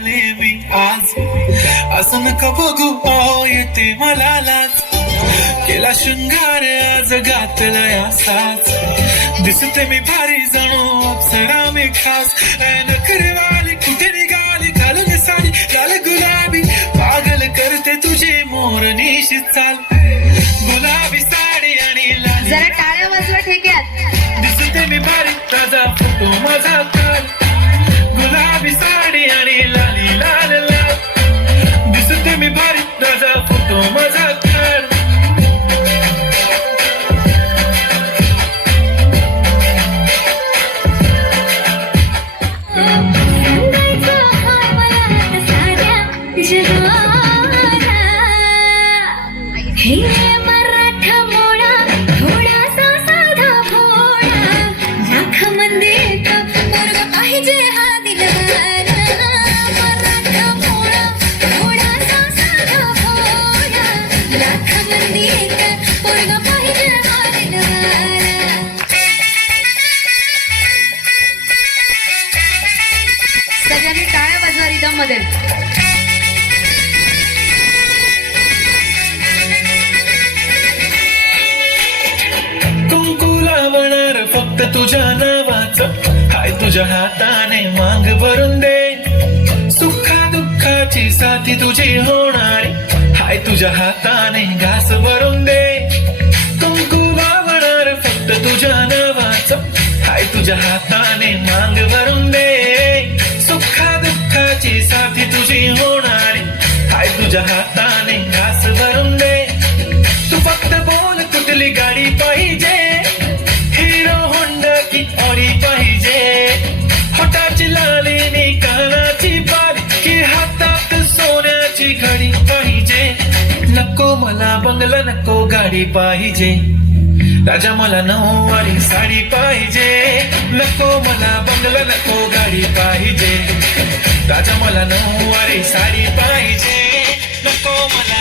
आले मी आज, असं नका बघू येते मला लाज, केला शृंगार आज घातलाय असाच, दिसते मी भारी जणू अप्सरा मी खास, नखरवाली कुठे निघाली घालून साडी लाल गुलाबी, पागल करते तुझी मोरनीशी चाल, गुलाबी साडी आणि लाल, जरा टाळ्या वाजवा ठेक्यात. दिसते मी भारी ताजा फोटो माझा काल, गुलाबी साडी आणि लाली लाल लाल, दिसते मी भारी ताजा फोटो माझा काल. सगळ्यांनी टाळ्या वाजवा रिदम मध्ये. कुंकू लावणार फक्त तुझ्या नावाचं, हाय तुझ्या हाताने मांग भरून दे, सुखा दुःखाची साथी तुझी होणारी, हाय तुझ्या हाताने घास भरून दे, कुंकू लावणार फक्त तुझ्या नावाचं, हाय तुझ्या हाताने मांग भरून दे, सुखा दुःखाची साथी तुझी होणारी, हाय तुझ्या हाताने घास भरून दे, तू फक्त बोल कुठली गाडी पाहिजे, हिरो होंडा की ऑडी पाहिजे, होटाची लाली नी कानाची बाली की हातात सोन्याची घडी पाहिजे, नको मला बंगला नको गाडी पाहिजे, राजा मला नऊवारी साडी पाहिजे, नको मला बंगला नको गाडी पाहिजे, राजा मला नऊवारी साडी पाहिजे, नको मला